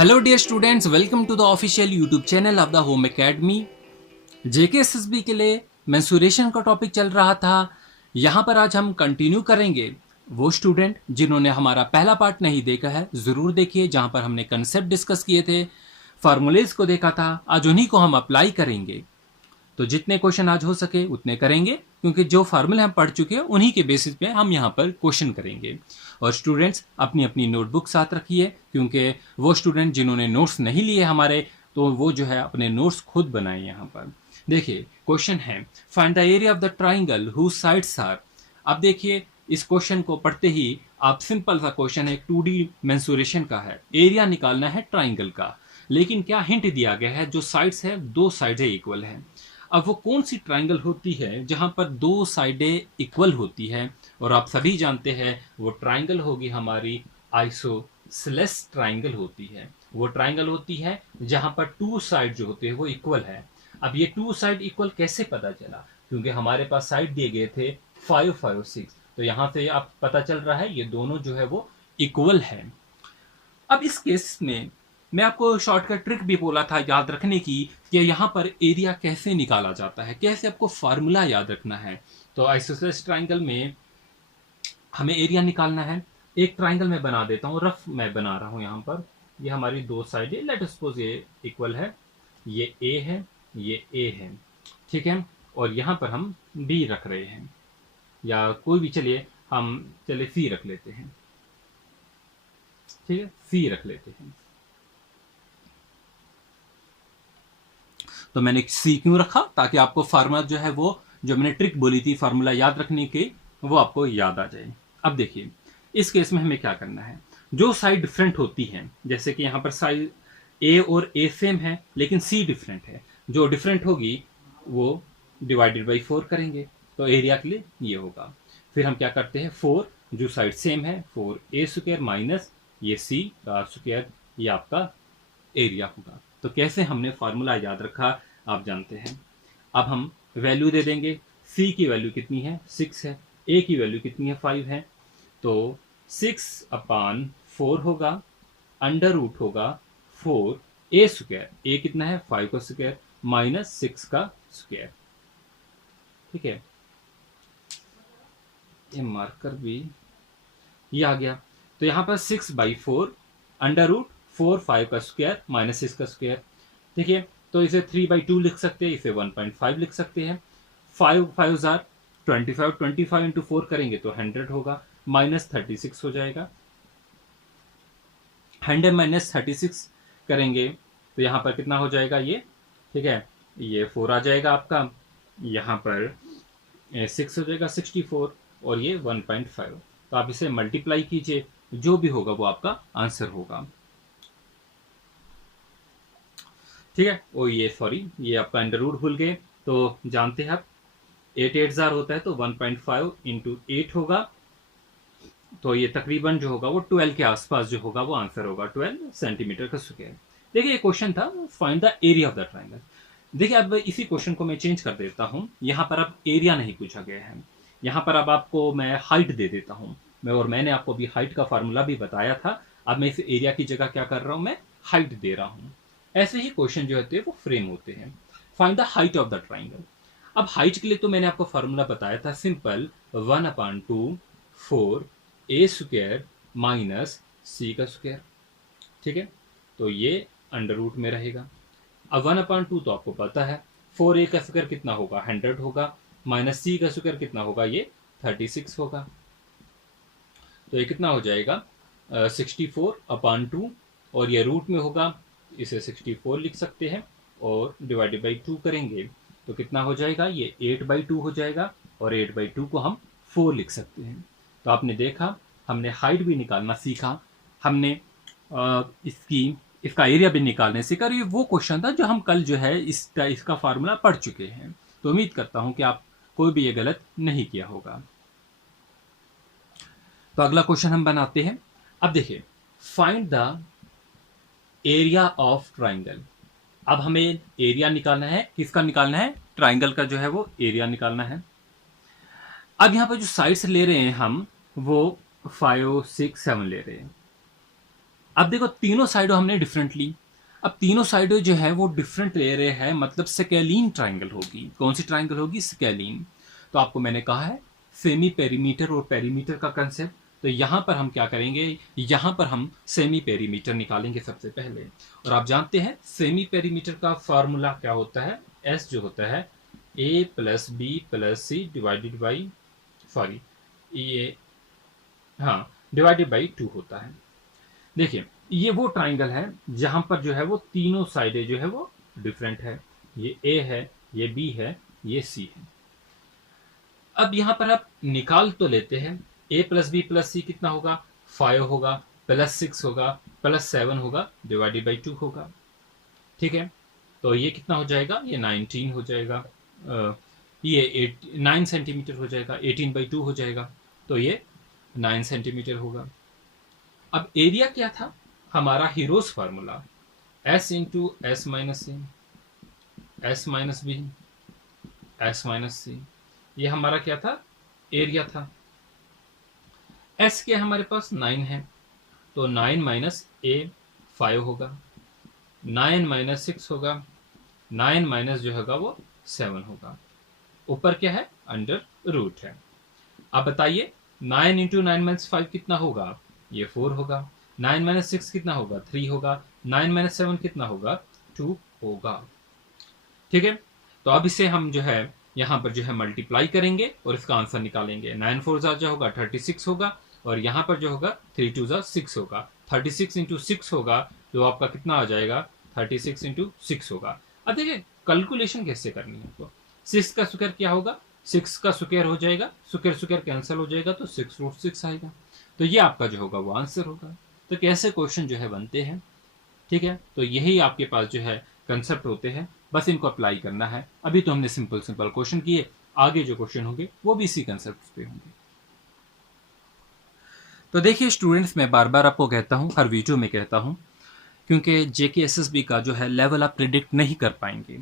Hello dear students, welcome to the official YouTube channel of the Home Academy. JKSSB के लिए mensuration का topic चल रहा था। यहाँ पर आज हम कंटिन्यू करेंगे। वो स्टूडेंट जिन्होंने हमारा पहला पार्ट नहीं देखा है ज़रूर देखिए, जहाँ पर हमने कंसेप्ट डिस्कस किए थे, फार्मूलेज को देखा था। आज उन्हीं को हम अप्लाई करेंगे। तो जितने क्वेश्चन आज हो सके उतने करेंगे, क्योंकि जो फार्मूले हम पढ़ चुके हैं उन्हीं के बेसिस पे हम यहाँ पर क्वेश्चन करेंगे। और स्टूडेंट्स अपनी अपनी नोटबुक साथ रखिए, क्योंकि वो स्टूडेंट जिन्होंने नोट्स नहीं लिए हमारे, तो वो जो है अपने नोट्स खुद बनाए। यहाँ पर देखिए क्वेश्चन है, find the area of the triangle whose sides are. अब देखिए इस क्वेश्चन को पढ़ते ही आप, सिंपल सा क्वेश्चन है, 2D मेंसुरेशन का है, एरिया निकालना है ट्राइंगल का। लेकिन क्या हिंट दिया गया है, जो साइड्स है दो साइडें इक्वल है। अब वो कौन सी ट्राइंगल होती है जहां पर दो साइडें इक्वल होती है, और आप सभी जानते हैं वो ट्राइंगल होगी हमारी आइसोसेलेस ट्राइंगल होती है। वो ट्राइंगल होती है जहां पर टू साइड जो होते हैं वो इक्वल है। अब ये टू साइड इक्वल कैसे पता चला, क्योंकि हमारे पास साइड दिए गए थे 5, 5, 6, तो यहां से आप पता चल रहा है ये दोनों जो है वो इक्वल है। अब इस केस में मैं आपको शॉर्टकट ट्रिक भी बोला था याद रखने की, कि यहाँ पर एरिया कैसे निकाला जाता है, कैसे आपको फार्मूला याद रखना है। तो आइसोसेलेस ट्राइंगल में हमें एरिया निकालना है। एक ट्राइंगल मैं बना देता हूँ, रफ मैं बना रहा हूँ यहाँ पर। ये हमारी दो साइड है, लेट सपोज ये इक्वल है, ये ए है, ये ए है, ठीक है। और यहाँ पर हम बी रख रहे हैं, या कोई भी, चलिए हम सी रख लेते हैं, ठीक है, सी रख लेते हैं। तो मैंने सी क्यों रखा, ताकि आपको फार्मूला जो है वो, जो मैंने ट्रिक बोली थी फार्मूला याद रखने की, वो आपको याद आ जाए। अब देखिए इस केस में हमें क्या करना है, जो साइड डिफरेंट होती है, जैसे कि यहाँ पर साइड ए और ए सेम है लेकिन सी डिफरेंट है, जो डिफरेंट होगी वो डिवाइडेड बाई 4 करेंगे, तो एरिया के लिए ये होगा। फिर हम क्या करते हैं, 4 जो साइड सेम है, 4a² माइनस ये c का स्क्वायर, ये आपका एरिया होगा। तो कैसे हमने फार्मूला याद रखा आप जानते हैं। अब हम वैल्यू दे देंगे, c की वैल्यू कितनी है, 6 है, a की वैल्यू कितनी है, 5 है, तो 6/4 होगा, अंडर रूट होगा 4a², a कितना है 5 का स्क्वायर माइनस 6 का स्क्वायर, ठीक है। ये मार्कर भी ये आ गया। तो यहां पर 6/4 अंडर रूट 4, 5 का स्क्वायर माइनस 6 का स्क्वायर, देखिए। तो इसे 3/2 लिख सकते हैं, इसे 1.5 लिख सकते हैं। 5 5 जार 25, 25 इंटू 4 करेंगे तो 100 होगा, माइनस 36 हो जाएगा। 100 माइनस 36 करेंगे तो यहाँ पर कितना हो जाएगा ये, ठीक है, ये 4 आ जाएगा आपका, यहाँ पर 6 हो जाएगा 64, और ये 1.5। तो आप इसे मल्टीप्लाई कीजिए, जो भी होगा वो आपका आंसर होगा, ठीक है। ओ ये सॉरी, ये आपका अंडर रूट भूल गए, तो जानते हैं आप 8 8 जार होता है, तो 1.5 इंटू 8 होगा, तो ये तकरीबन जो होगा वो 12 के आसपास जो होगा वो आंसर होगा, 12 सेंटीमीटर का स्क्वायर। देखिए ये क्वेश्चन था find the area of the triangle. देखिए अब इसी क्वेश्चन को मैं चेंज कर देता हूं, यहां पर अब एरिया नहीं पूछा गया है, यहां पर अब आपको मैं हाइट दे देता हूं। और मैंने आपको अभी हाइट का फार्मूला भी बताया था, अब मैं इस एरिया की जगह क्या कर रहा हूं, मैं हाइट दे रहा हूं। ऐसे ही क्वेश्चन जो होते हैं वो फ्रेम होते हैं। Find the height of the triangle. अब हाइट के लिए तो मैंने आपको फार्मूला बताया था, सिंपल 1/2 4a² माइनस c का स्क्वायर, ठीक है। तो ये अंडर रूट में रहेगा। अब 1/2 तो आपको पता है, 4a का स्क्वायर कितना होगा, 100 होगा, माइनस c का स्क्वायर कितना होगा, ये 36 होगा। तो ये कितना हो जाएगा 64/2, और ये रूट में होगा, इसे 64 लिख सकते हैं, और डिवाइडेड बाई 2 करेंगे तो कितना हो जाएगा, ये 8/2 हो जाएगा, और 8/2 को हम 4 लिख सकते हैं। तो आपने देखा हमने हाइट भी निकालना सीखा, हमने इसका एरिया भी निकालने सीखा, और ये वो क्वेश्चन था जो हम कल जो है इसका फार्मूला पढ़ चुके हैं। तो उम्मीद करता हूं कि आप कोई भी ये गलत नहीं किया होगा। तो अगला क्वेश्चन हम बनाते हैं। अब देखिए, find the area of triangle. अब हमें एरिया निकालना है, किसका निकालना है, ट्राइंगल का जो है वो एरिया निकालना है। अब यहां पर जो साइड्स ले रहे हैं हम, वो 5 6 7 ले रहे हैं, अब देखो तीनों साइडों हमने डिफरेंट ली। अब तीनों साइडों जो है वो डिफरेंट ले रहे हैं, मतलब स्केलीन ट्राइंगल होगी। कौन सी ट्राइंगल होगी? स्केलीन। तो आपको मैंने कहा है सेमी पेरीमीटर और पेरीमीटर का कंसेप्ट। तो यहां पर हम क्या करेंगे, यहां पर हम सेमी पेरीमीटर निकालेंगे सबसे पहले। और आप जानते हैं सेमी पेरीमीटर का फॉर्मूला क्या होता है? एस जो होता है a plus b plus c divided by, sorry ये, हाँ, डिवाइडेड बाई 2 होता है। देखिए ये वो ट्राइंगल है जहां पर जो है वो तीनों साइडें जो है वो डिफरेंट है। ये ए है, ये बी है, ये सी है। अब यहां पर आप निकाल तो लेते हैं, ए प्लस बी प्लस सी कितना होगा? 5 होगा, प्लस 6 होगा, प्लस 7 होगा, डिवाइडेड बाई 2 होगा। ठीक है, तो ये कितना हो जाएगा? ये 19 हो जाएगा। ये 9 सेंटीमीटर हो जाएगा, 18/2 हो जाएगा, तो ये 9 सेंटीमीटर होगा। अब एरिया क्या था हमारा? Hero's formula s into s minus c, s minus b, s minus c, ये हमारा क्या था? एरिया था। एस क्या हमारे पास? 9 है, तो 9 माइनस ए 5 होगा, 9 माइनस 6 होगा, 9 माइनस जो होगा वो 7 होगा। ऊपर क्या है? अंडर रूट है। अब बताइए 9 इंटू 9 माइनस 5 कितना होगा? ये 4 होगा। 9 माइनस 6 कितना होगा? 3 होगा। 9 माइनस 7 कितना होगा? 2 होगा। ठीक है, तो अब इसे हम जो है यहाँ पर जो है मल्टीप्लाई करेंगे और इसका आंसर निकालेंगे। 9 4 जो होगा 36 होगा, और यहाँ पर जो होगा 3 2 6 होगा। 36 इंटू 6 होगा, जो आपका कितना आ जाएगा? 36 इंटू 6 होगा। अब देखिए कैलकुलेशन कैसे करनी है आपको। 6 का स्क्वायर क्या होगा? 6 का स्क्वायर हो जाएगा, स्क्वायर स्क्वायर कैंसिल हो जाएगा, तो 6√6 आएगा। तो ये आपका जो होगा वो आंसर होगा। तो कैसे क्वेश्चन जो है बनते हैं। ठीक है, तो यही आपके पास जो है कंसेप्ट होते हैं, बस इनको अप्लाई करना है। अभी तो हमने सिंपल सिंपल क्वेश्चन किए, आगे जो क्वेश्चन होंगे वो भी इसी कंसेप्ट पे होंगे। तो देखिए स्टूडेंट्स, मैं बार बार आपको कहता हूँ, हर वीडियो में कहता हूँ, क्योंकि जेके एसएसबी का जो है लेवल आप प्रिडिक्ट नहीं कर पाएंगे।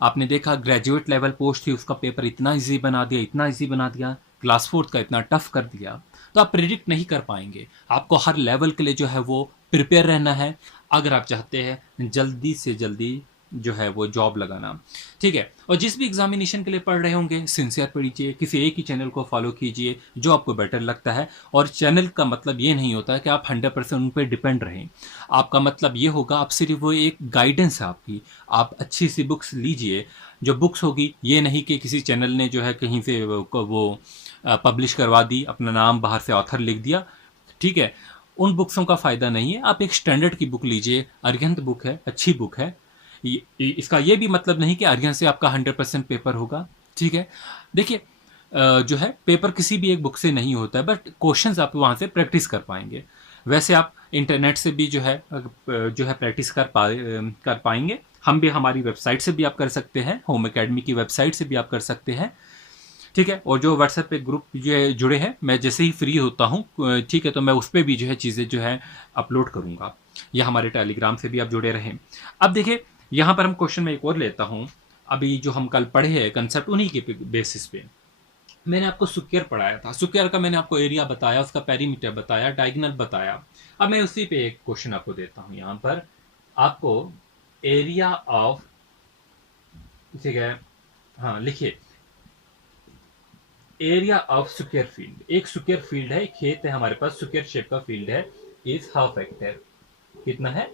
आपने देखा ग्रेजुएट लेवल पोस्ट थी, उसका पेपर इतना इजी बना दिया, इतना इजी बना दिया, क्लास 4 का इतना टफ कर दिया, तो आप प्रिडिक्ट नहीं कर पाएंगे। आपको हर लेवल के लिए जो है वो प्रिपेयर रहना है, अगर आप चाहते हैं जल्दी से जल्दी जो है वो जॉब लगाना। ठीक है, और जिस भी एग्जामिनेशन के लिए पढ़ रहे होंगे सिंसियर पढ़िए, किसी एक ही चैनल को फॉलो कीजिए जो आपको बेटर लगता है। और चैनल का मतलब ये नहीं होता है कि आप 100% उन पर डिपेंड रहें। आपका मतलब ये होगा, आप सिर्फ वो एक गाइडेंस है आपकी। आप अच्छी सी बुक्स लीजिए, जो बुक्स होगी, ये नहीं कि किसी चैनल ने जो है कहीं से वो पब्लिश करवा दी, अपना नाम बाहर से ऑथर लिख दिया। ठीक है, उन बुक्सों का फ़ायदा नहीं है। आप एक स्टैंडर्ड की बुक लीजिए, अरिहंत बुक है, अच्छी बुक है। इसका ये भी मतलब नहीं कि अरिहंत से आपका 100% पेपर होगा। ठीक है, देखिए जो है पेपर किसी भी एक बुक से नहीं होता है, बट क्वेश्चंस आप वहाँ से प्रैक्टिस कर पाएंगे। वैसे आप इंटरनेट से भी जो है प्रैक्टिस कर पाएंगे। हम भी हमारी वेबसाइट से भी आप कर सकते हैं, होम एकेडमी की वेबसाइट से भी आप कर सकते हैं। ठीक है, और जो व्हाट्सएप पे ग्रुप जो है जुड़े हैं, मैं जैसे ही फ्री होता हूँ, ठीक है, तो मैं उस पर भी जो है चीज़ें जो है अपलोड करूँगा, या हमारे टेलीग्राम से भी आप जुड़े रहें। अब देखिए यहाँ पर हम क्वेश्चन में एक और लेता हूँ। अभी जो हम कल पढ़े हैं कंसेप्ट, उन्हीं के बेसिस पे मैंने आपको स्क्वायर पढ़ाया था। स्क्वायर का मैंने आपको एरिया बताया, उसका पेरीमीटर बताया, डायगोनल बताया। अब मैं उसी पे एक क्वेश्चन आपको देता हूँ। यहाँ पर आपको एरिया ऑफ, ठीक है, हाँ लिखिए, एरिया ऑफ स्क्वायर फील्ड। एक स्क्वायर फील्ड है, खेत है हमारे पास, स्क्वायर शेप का फील्ड है, इज हाफ हेक्टेयर। कितना है?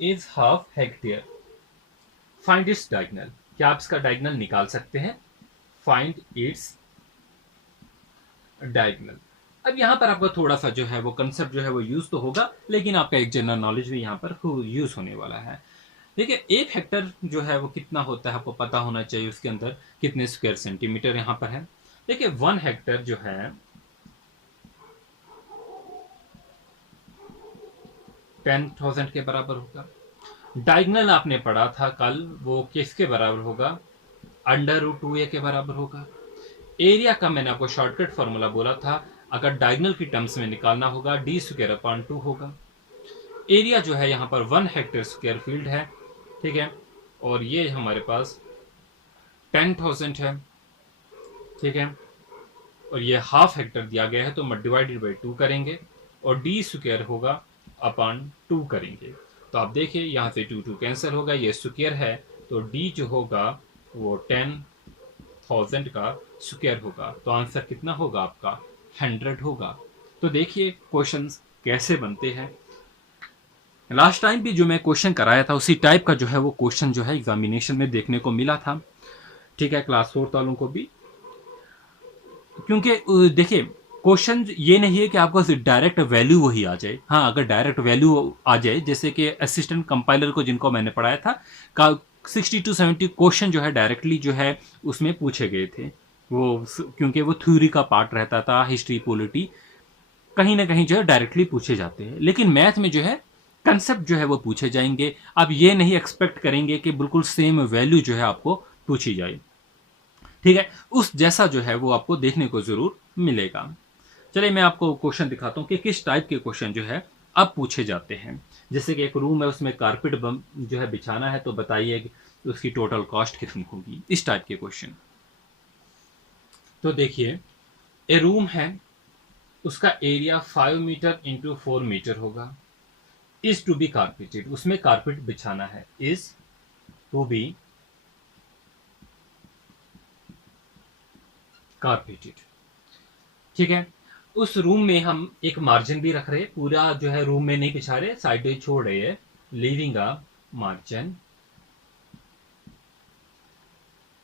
Is half hectare. Find its diagonal. क्या आप इसका डायगोनल निकाल सकते हैं? Find its diagonal. अब यहाँ पर आपका थोड़ा सा जो है वो कंसेप्ट जो है वो यूज तो होगा, लेकिन आपका एक जनरल नॉलेज भी यहाँ पर यूज होने वाला है। देखिए 1 हेक्टर जो है वो कितना होता है आपको पता होना चाहिए, उसके अंदर कितने स्क्वायर सेंटीमीटर यहाँ पर है। देखिए 1 हेक्टर जो है 10,000 के बराबर होगा। डायगोनल आपने पढ़ा था कल, वो किसके बराबर होगा? √2a के बराबर होगा। एरिया का मैंने आपको शॉर्टकट फॉर्मूला बोला था, अगर डायगोनल की टर्म्स में निकालना होगा d²/2 होगा। एरिया जो है यहाँ पर 1 हेक्टेयर स्क्वायर फील्ड है। ठीक है, और ये हमारे पास 10,000 है। ठीक है, और ये हाफ हेक्टर दिया गया है, तो डिवाइडेड बाई 2 करेंगे, और डी स्क्वायर होगा अपॉन 2 करेंगे। तो आप देखिए यहाँ से 2 कैंसिल होगा, ये स्क्वायर है, तो डी जो होगा वो 10,000 का स्क्वायर होगा। तो आंसर कितना होगा आपका 100 होगा। तो देखिए क्वेश्चंस कैसे बनते हैं। लास्ट टाइम भी जो मैं क्वेश्चन कराया था उसी टाइप का जो है वो क्वेश्चन जो है एग्जामिनेशन में देखने को मिला था। ठीक है, क्लास 4 वालों को भी, क्योंकि देखिए क्वेश्चन ये नहीं है कि आपको डायरेक्ट वैल्यू वही आ जाए। हाँ, अगर डायरेक्ट वैल्यू आ जाए, जैसे कि असिस्टेंट कंपाइलर को जिनको मैंने पढ़ाया था का 60 to 70 क्वेश्चन जो है डायरेक्टली जो है उसमें पूछे गए थे। वो क्योंकि वो थ्योरी का पार्ट रहता था, हिस्ट्री पॉलिटी कहीं ना कहीं जो है डायरेक्टली पूछे जाते हैं। लेकिन मैथ में जो है कंसेप्ट जो है वो पूछे जाएंगे। अब ये नहीं एक्सपेक्ट करेंगे कि बिल्कुल सेम वैल्यू जो है आपको पूछी जाए। ठीक है, उस जैसा जो है वो आपको देखने को जरूर मिलेगा। चलिए मैं आपको क्वेश्चन दिखाता हूँ कि किस टाइप के क्वेश्चन जो है अब पूछे जाते हैं। जैसे कि एक रूम है, उसमें कारपेट जो है बिछाना है, तो बताइए कि उसकी टोटल कॉस्ट कितनी होगी, इस टाइप के क्वेश्चन। तो देखिए ए रूम है, उसका एरिया 5 मीटर इंटू 4 मीटर होगा। इज टू बी कारपेटेड, उसमें कारपेट बिछाना है। Is to be carpeted. ठीक है, उस रूम में हम एक मार्जिन भी रख रहे हैं, पूरा जो है रूम में नहीं बिछा रहे, साइड छोड़ रहे हैं, leaving a margin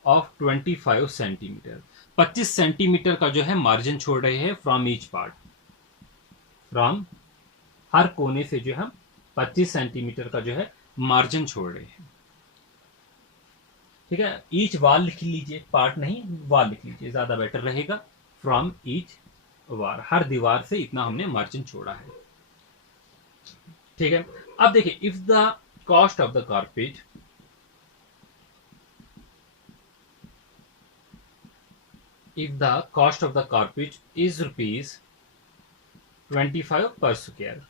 of 25 centimetre. 25 centimetre का जो है मार्जिन छोड़ रहे हैं from each part, from her कोने से जो हम 25 सेंटीमीटर का जो है मार्जिन छोड़ रहे हैं। ठीक है, ईच वाल लिख लीजिए, पार्ट नहीं वाल लिख लीजिए, ज्यादा बेटर रहेगा। फ्रॉम ईच वार, हर दीवार से इतना हमने मार्जिन छोड़ा है। ठीक है, अब देखिए if the cost of the carpet, if the cost of the carpet is ₹25 per square,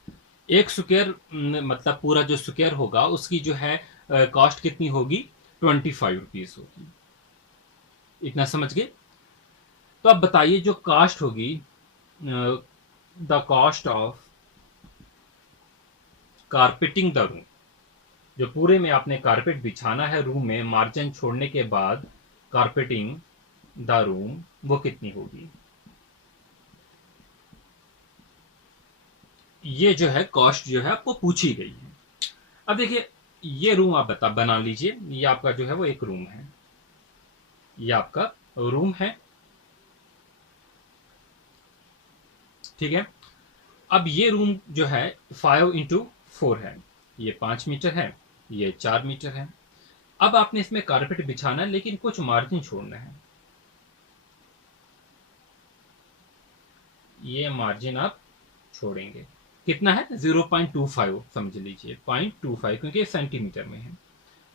एक स्क्वायर मतलब पूरा जो स्क्वायर होगा उसकी जो है कॉस्ट कितनी होगी, ₹25 होगी। इतना समझ गए। तो अब बताइए जो कॉस्ट होगी, the cost of carpeting the room, जो पूरे में आपने कारपेट बिछाना है रूम में मार्जिन छोड़ने के बाद, कारपेटिंग द रूम, वो कितनी होगी। ये जो है कॉस्ट जो है आपको पूछी गई है। अब देखिए ये रूम आप बना लीजिए, ये आपका जो है वो एक रूम है, ये आपका रूम है। ठीक है, अब ये रूम जो है 5x4 है, ये 5 मीटर है, ये 4 मीटर है। अब आपने इसमें कारपेट बिछाना है लेकिन कुछ मार्जिन छोड़ना है। ये मार्जिन आप छोड़ेंगे, कितना है 0.25 समझ लीजिए, 0.25 क्योंकि सेंटीमीटर में है।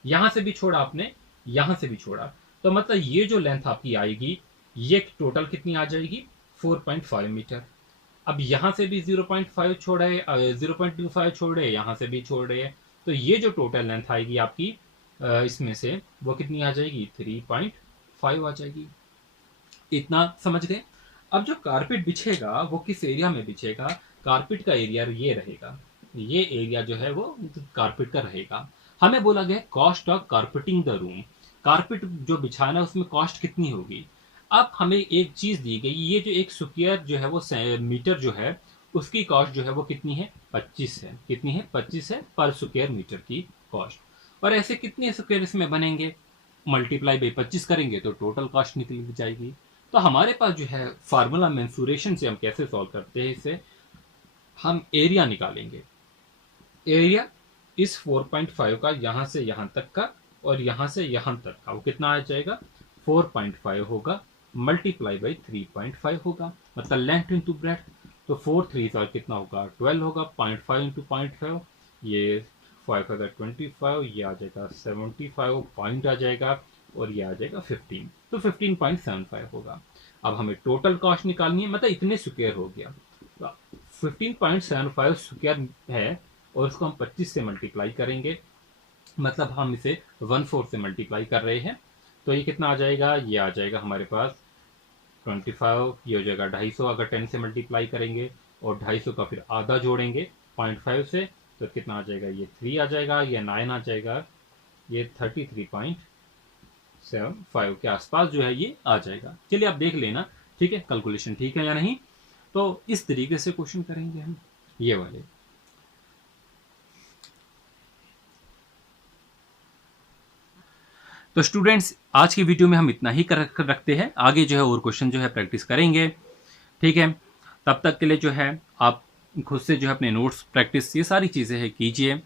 यहां से भी छोड़ा आपने, यहां से भी छोड़ा, तो मतलब ये जो लेंथ आपकी आएगी ये टोटल कितनी आ जाएगी 4.5 मीटर। अब यहां से भी 0.5 छोड़ रहे, 0.25 छोड़ रहे, यहां से भी छोड़ रहे हैं, तो ये जो टोटल लेंथ आएगी आपकी इसमें से वो कितनी आ जाएगी 3.5 आ जाएगी। इतना समझ गए। अब जो कारपेट बिछेगा वो किस एरिया में बिछेगा, कारपेट का एरिया ये रहेगा, ये एरिया जो है वो कारपेट का रहेगा। हमें बोला गया cost of carpeting the room, carpet जो बिछाना है उसमें कॉस्ट कितनी होगी। अब हमें एक चीज दी गई, ये जो एक स्क्वायर जो है वो मीटर जो है उसकी कॉस्ट जो है वो कितनी है 25 है, कितनी है 25 है पर स्क्वायर मीटर की कॉस्ट। और ऐसे कितने स्क्वायर इसमें बनेंगे, मल्टीप्लाई बाई 25 करेंगे तो टोटल कॉस्ट निकल जाएगी। तो हमारे पास जो है फार्मूला मेंसुरेशन से हम कैसे सॉल्व करते हैं, इसे हम एरिया निकालेंगे। एरिया इस 4.5 का यहां से यहां तक का और यहां से यहां तक का वो कितना आ जाएगा 4.5 होगा, मल्टीप्लाई बाई 3.5 होगा, मतलब लेंथ इंटू ब्रेथ। तो 4 3 और कितना होगा 12 होगा, 0.5 इंटू 0.5, ये 5 ये आ जाएगा 75 पॉइंट आ जाएगा, और ये आ जाएगा 15, तो 15.75 होगा। अब हमें टोटल कॉस्ट निकालनी है, मतलब इतने स्क्वायर हो गया, तो 15.75 स्क्वायर है और उसको हम 25 से मल्टीप्लाई करेंगे, मतलब हम इसे 1/4 से मल्टीप्लाई कर रहे हैं, तो ये कितना आ जाएगा, ये आ जाएगा हमारे पास 25, ये हो जाएगा 250, अगर 10 से मल्टीप्लाई करेंगे और 250 का फिर आधा जोड़ेंगे 0.5 से, तो कितना आ जाएगा, ये 3 आ जाएगा, ये 9 आ जाएगा, ये 33.75 के आसपास जो है ये आ जाएगा। चलिए आप देख लेना, ठीक है, कैलकुलेशन ठीक है या नहीं। तो इस तरीके से क्वेश्चन करेंगे हम ये वाले। तो स्टूडेंट्स आज की वीडियो में हम इतना ही कर रखते हैं, आगे जो है और क्वेश्चन जो है प्रैक्टिस करेंगे, ठीक है। तब तक के लिए जो है आप खुद से जो है अपने नोट्स प्रैक्टिस ये सारी चीज़ें है कीजिए,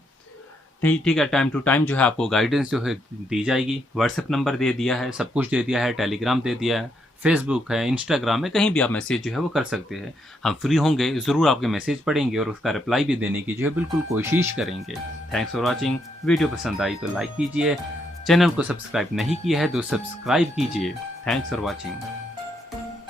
ठीक है। टाइम टू टाइम जो है आपको गाइडेंस जो है दी जाएगी। व्हाट्सएप नंबर दे दिया है, सब कुछ दे दिया है, टेलीग्राम दे दिया है, फेसबुक है, इंस्टाग्राम है, कहीं भी आप मैसेज जो है वो कर सकते हैं। हम फ्री होंगे ज़रूर आपके मैसेज पढ़ेंगे और उसका रिप्लाई भी देने की जो है बिल्कुल कोशिश करेंगे। Thanks for watching. वीडियो पसंद आई तो लाइक कीजिए, चैनल को सब्सक्राइब नहीं किया है तो सब्सक्राइब कीजिए। Thanks for watching.